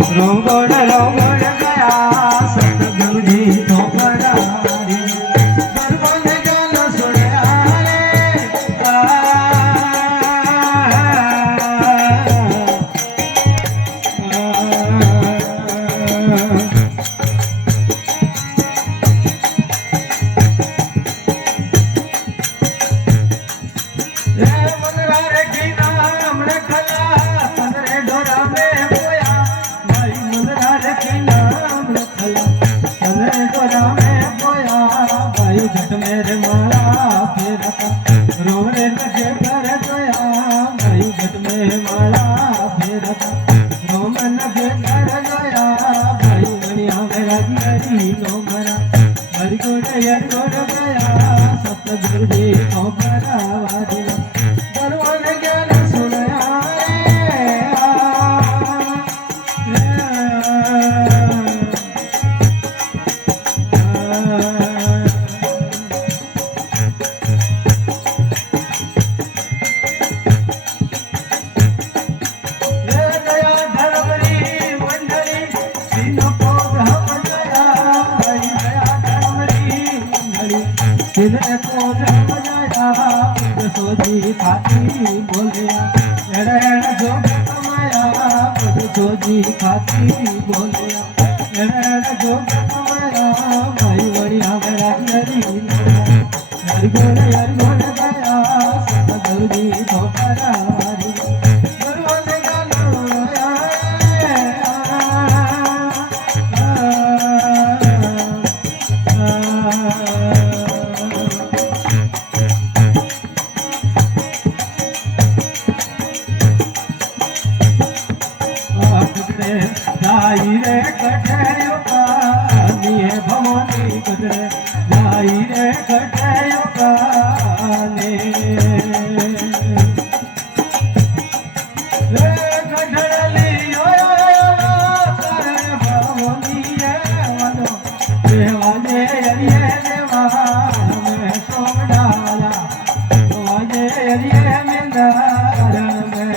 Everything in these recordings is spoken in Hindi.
रोगोड़ रोगोड़ गया सतगुरु जी तो परारी बरबन जान सुनया रे मनरारे की नाम रखला पंदरे डोरा में बोया भाई मनरारे की नाम रखला पंदरे डोरा में बोया भाई घट मेरे माला फेरता रोने लगे कर जोया भाई घट में माला फेरता रोने लगे कर जोया भाई मणिया मेरा हरी नो मरा हरि गोड़ गया सतगुरु जी को करावा बरवन ज्ञान सुनया गया धर्मरी मंडली तीनों को हम गया गया धर्मरी मंडली तीनों को हम गया सोजी खाती बोलिया एड़ा एड़ा जो कमाया सोजी खाती बोलिया एड़ा एड़ा जो कमाया भाई बढ़िया मेरा हरी गोड़ गया सतगुरु जी तो करारी बरवन गालोया जाई रे कठेयो कानी भवानी कटरे जाई रे कठेयो कानी रे कठड़ली यो करे भवानी ये वनो देवाने हरिये देवा में सोमडाला देवाने हरिये मिंदार में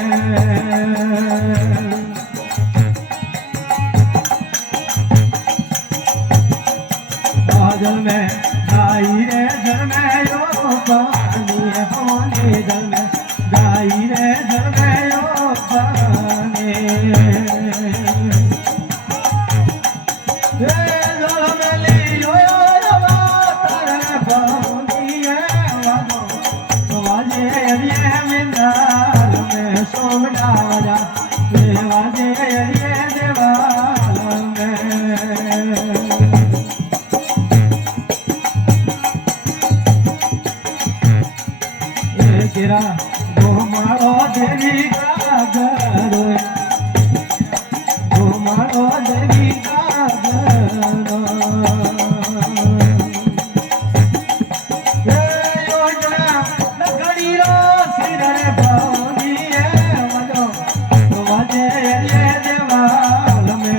जल में गाई रे जल में यो पानी होने जल में गाई रे जल में यो पानी रे जल में लियो यो तारे पानी है वादो वाजे हरिये मिंदार में सोमडा वाजा वाजे हरिये देवाल में तेरा गोमारो देवी का घर गोमारो देवी का घर योजना लगड़ी रो सिर भावनी है मजो वाजे ये देवाल में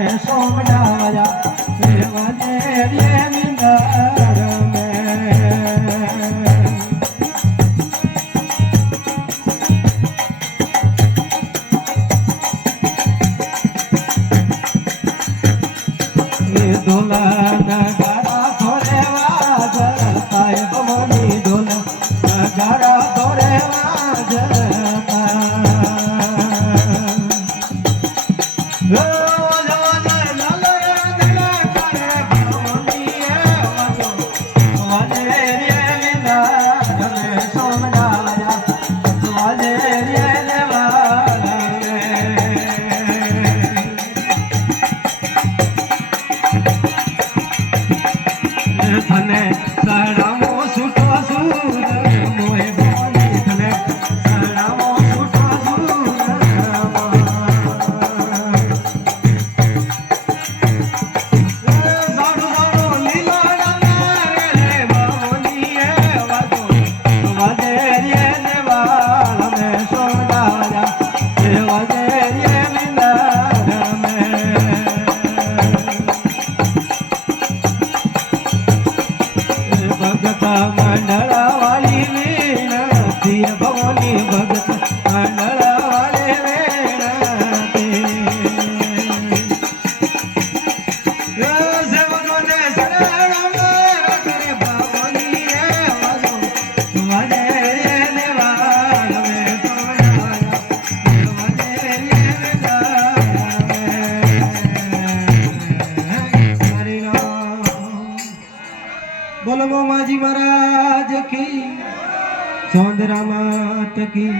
બોલો માજી મહારાજ કી, સૌંદરા માત કી।